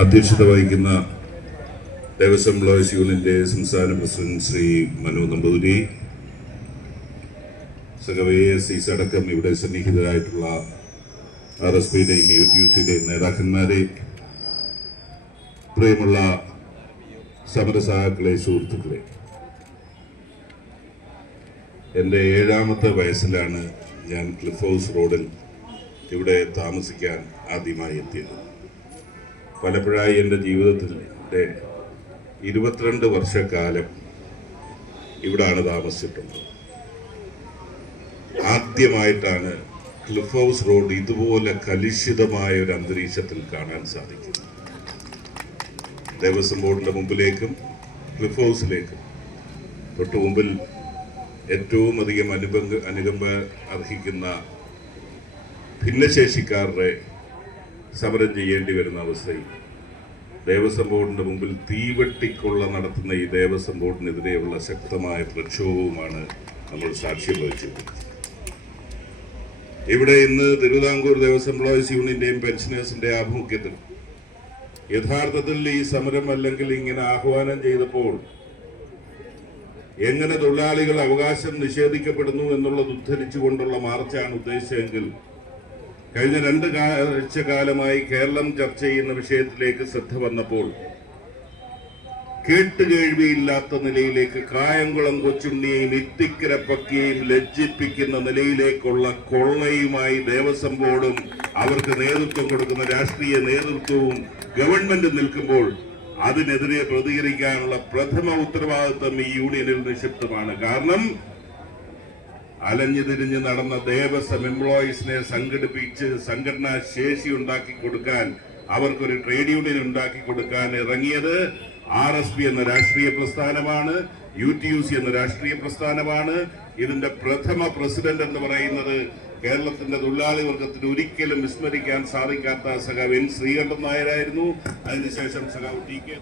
അധ്യക്ഷത വഹിക്കുന്ന ദേവസ്വം എംപ്ലോയീസ് യൂണിയന്റെ സംസ്ഥാന പ്രസിഡന്റ് ശ്രീ മനു നമ്പൂതിരി സഹവേ സീസ് അടക്കം ഇവിടെ സന്നിഹിതരായിട്ടുള്ള ആർ എസ് പിയുടെയും യു ടി യു സിയുടെയും നേതാക്കന്മാരെ പ്രിയമുള്ള സമരസഹാക്കളെ സുഹൃത്തുക്കളെ. എന്റെ ഏഴാമത്തെ വയസ്സിലാണ് ഞാൻ ക്ലിഫ് ഹൗസ് റോഡിൽ ഇവിടെ താമസിക്കാൻ ആദ്യമായി എത്തിയത്. പലപ്പോഴായി എന്റെ ജീവിതത്തിന്റെ ഇരുപത്തിരണ്ട് വർഷക്കാലം ഇവിടാണ് താമസിച്ചിട്ടുള്ളത്. ആദ്യമായിട്ടാണ് ക്ലിഫ് ഹൗസ് റോഡ് ഇതുപോലെ കലുഷിതമായ ഒരു അന്തരീക്ഷത്തിൽ കാണാൻ സാധിക്കും ദേവസ്വം ബോർഡിന്റെ മുമ്പിലേക്കും ക്ലിഫ് ഹൗസിലേക്കും. തൊട്ടു മുമ്പിൽ ഏറ്റവും അധികം അനുബന്ധ അനുകമ്പ അർഹിക്കുന്ന ഭിന്നശേഷിക്കാരുടെ സമരം ചെയ്യേണ്ടി വരുന്ന അവസ്ഥയിൽ ദേവസ്വം ബോർഡിന്റെ മുമ്പിൽ തീവെട്ടിക്കൊള്ള നടത്തുന്ന ഈ ദേവസ്വം ബോർഡിനെതിരെയുള്ള ശക്തമായ പ്രക്ഷോഭവുമാണ് നമ്മൾ സാക്ഷ്യം വഹിച്ചത് ഇവിടെ ഇന്ന് തിരുവിതാംകൂർ ദേവസ്വം എംപ്ലോയീസ് യൂണിയന്റെയും പെൻഷനേഴ്സിന്റെ ആഭിമുഖ്യത്തിൽ യഥാർത്ഥത്തിൽ ഈ സമരം അല്ലെങ്കിൽ ഇങ്ങനെ ആഹ്വാനം ചെയ്തപ്പോൾ എങ്ങനെ തൊഴിലാളികൾ അവകാശം നിഷേധിക്കപ്പെടുന്നു എന്നുള്ളത് ഉദ്ധരിച്ചുകൊണ്ടുള്ള മാർച്ചാണ് ഉദ്ദേശിച്ചതെങ്കിൽ കഴിഞ്ഞ രണ്ട് ആഴ്ച കാലമായി കേരളം ചർച്ച ചെയ്യുന്ന വിഷയത്തിലേക്ക് ശ്രദ്ധ വന്നപ്പോൾ കേട്ടുകേഴ്വിയില്ലാത്ത നിലയിലേക്ക് കായംകുളം കൊച്ചുണ്ണിയെയും ഇത്തിക്കര പക്കിയെയും ലജ്ജിപ്പിക്കുന്ന നിലയിലേക്കുള്ള കൊള്ളയുമായി ദേവസ്വം ബോർഡും അവർക്ക് നേതൃത്വം കൊടുക്കുന്ന രാഷ്ട്രീയ നേതൃത്വവും ഗവൺമെന്റ് നിൽക്കുമ്പോൾ അതിനെതിരെ പ്രതികരിക്കാനുള്ള പ്രഥമ ഉത്തരവാദിത്വം ഈ യൂണിയനിൽ നിക്ഷിപ്തമാണ്. കാരണം അലഞ്ഞു തിരിഞ്ഞ് നടന്ന ദേവസ്വം എംപ്ലോയീസിനെ സംഘടിപ്പിച്ച് സംഘടനാ ശേഷി ഉണ്ടാക്കി കൊടുക്കാൻ അവർക്കൊരു ട്രേഡ് യൂണിയൻ ഉണ്ടാക്കി കൊടുക്കാൻ ഇറങ്ങിയത് ആർ എസ് പി എന്ന രാഷ്ട്രീയ പ്രസ്ഥാനമാണ് യു ടി യു സി എന്ന രാഷ്ട്രീയ പ്രസ്ഥാനമാണ്. ഇതിന്റെ പ്രഥമ പ്രസിഡന്റ് എന്ന് പറയുന്നത് കേരളത്തിന്റെ തൊഴിലാളി വർഗത്തിന് ഒരിക്കലും വിസ്മരിക്കാൻ സാധിക്കാത്ത സഖാവ് എൻ ശ്രീകണ്ഠൻ നായരായിരുന്നു. അതിനുശേഷം സഖാവ് ടി കെ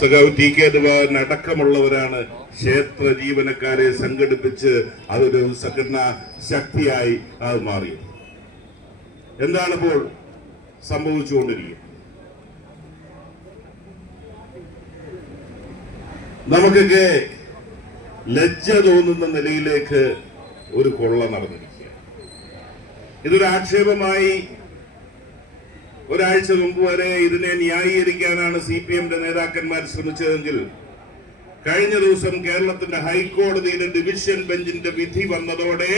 സഖാവ് ടി കെ ദേവാൻ അടക്കമുള്ളവരാണ് ക്ഷേത്ര ജീവനക്കാരെ സംഘടിപ്പിച്ച് അതൊരു സംഘടനാ ശക്തിയായി അത് മാറി. എന്താണിപ്പോൾ സംഭവിച്ചുകൊണ്ടിരിക്കുന്നത്? നമുക്കൊക്കെ ലജ്ജ തോന്നുന്ന നിലയിലേക്ക് ഒരു കൊള്ള നടന്നിരിക്കുക ഇതൊരു ആക്ഷേപമായി ഒരാഴ്ച മുമ്പ് വരെ ഇതിനെ ന്യായീകരിക്കാനാണ് സി പി എമ്മിന്റെ നേതാക്കന്മാർ ശ്രമിച്ചതെങ്കിൽ കഴിഞ്ഞ ദിവസം കേരളത്തിന്റെ ഹൈക്കോടതിയിലെ ഡിവിഷൻ ബെഞ്ചിന്റെ വിധി വന്നതോടെ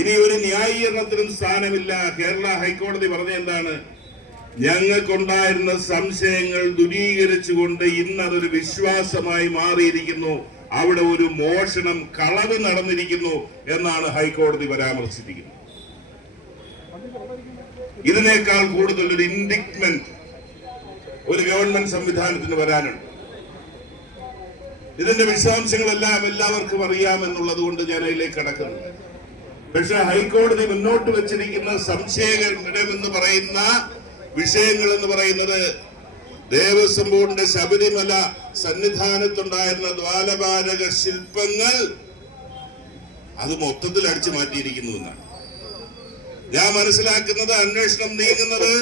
ഇനി ഒരു ന്യായീകരണത്തിനും സ്ഥാനമില്ല. കേരള ഹൈക്കോടതി പറഞ്ഞ എന്താണ്? ഞങ്ങൾക്കുണ്ടായിരുന്ന സംശയങ്ങൾ ദുരീകരിച്ചുകൊണ്ട് ഇന്ന് അതൊരു വിശ്വാസമായി മാറിയിരിക്കുന്നു. അവിടെ ഒരു മോഷണം കളവ് നടന്നിരിക്കുന്നു എന്നാണ് ഹൈക്കോടതി പരാമർശിച്ചിരിക്കുന്നത്. ഇതിനേക്കാൾ കൂടുതൽ ഒരു ഇൻഡിക്മെന്റ് ഒരു ഗവൺമെന്റ് സംവിധാനത്തിന് വരാനുണ്ട്. ഇതിന്റെ വിശദാംശങ്ങളെല്ലാം എല്ലാവർക്കും അറിയാമെന്നുള്ളത് കൊണ്ട് ഞാൻ അതിലേക്ക് കടക്കുന്നു. പക്ഷെ ഹൈക്കോടതി മുന്നോട്ട് വെച്ചിരിക്കുന്ന സംശയകരം എന്ന് പറയുന്ന വിഷയങ്ങൾ എന്ന് പറയുന്നത് ദേവസ്വം ബോർഡിന്റെ ശബരിമല സന്നിധാനത്തുണ്ടായിരുന്ന ദ്വാലപാലക ശില്പങ്ങൾ അത് മൊത്തത്തിൽ അടിച്ചു മാറ്റിയിരിക്കുന്നു എന്നാണ്. ഞാൻ മനസ്സിലാക്കുന്നത് അന്വേഷണം നീങ്ങുന്നത്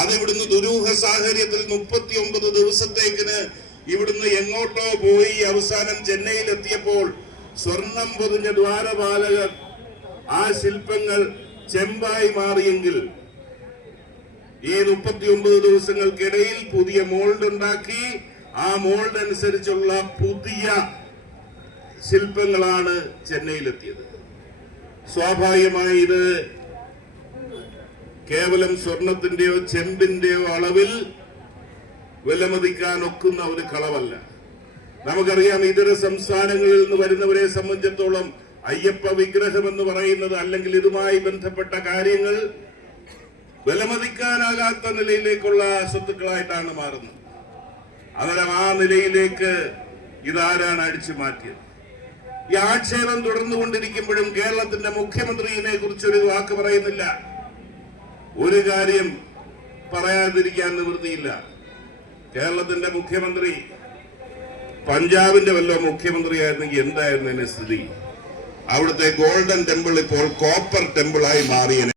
അത് ഇവിടുന്ന് ദുരൂഹ സാഹചര്യത്തിൽ മുപ്പത്തി ഒമ്പത് ദിവസത്തേക്കിന് ഇവിടുന്ന് എങ്ങോട്ടോ പോയി അവസാനം ചെന്നൈയിൽ എത്തിയപ്പോൾ സ്വർണം പൊതിഞ്ഞ ദ്വാരപാലകർ ആ ശില്പങ്ങൾ ചെമ്പായി മാറിയെങ്കിൽ ഈ മുപ്പത്തി ഒമ്പത് ദിവസങ്ങൾക്കിടയിൽ പുതിയ മോൾഡ് ഉണ്ടാക്കി ആ മോൾഡ് അനുസരിച്ചുള്ള പുതിയ ശില്പങ്ങളാണ് ചെന്നൈയിലെത്തിയത്. സ്വാഭാവികമായി ഇത് കേവലം സ്വർണത്തിന്റെയോ ചെമ്പിന്റെയോ അളവിൽ വിലമതിക്കാൻ ഒക്കുന്ന ഒരു കളവല്ല. നമുക്കറിയാം ഇതര സംസ്ഥാനങ്ങളിൽ നിന്ന് വരുന്നവരെ സംബന്ധിച്ചിടത്തോളം അയ്യപ്പ വിഗ്രഹം എന്ന് പറയുന്നത് അല്ലെങ്കിൽ ഇതുമായി ബന്ധപ്പെട്ട കാര്യങ്ങൾ വിലമതിക്കാനാകാത്ത നിലയിലേക്കുള്ള സ്വത്തുക്കളായിട്ടാണ് മാറുന്നത്. അന്നേരം ആ നിലയിലേക്ക് ഇതാരാണ് അടിച്ചു മാറ്റിയത്? ഈ ആക്ഷേപം തുടർന്നുകൊണ്ടിരിക്കുമ്പോഴും കേരളത്തിന്റെ മുഖ്യമന്ത്രിയെ കുറിച്ച് ഒരു വാക്ക് പറയുന്നില്ല. ഒരു കാര്യം പറയാതിരിക്കാൻ നിവൃത്തിയില്ല. കേരളത്തിന്റെ മുഖ്യമന്ത്രി പഞ്ചാബിന്റെ വല്ല മുഖ്യമന്ത്രിയായിരുന്നെങ്കിൽ എന്തായിരുന്നു എന്റെ സ്ഥിതി? അവിടുത്തെ ഗോൾഡൻ ടെമ്പിൾ ഇപ്പോൾ കോപ്പർ ടെമ്പിളായി മാറിയ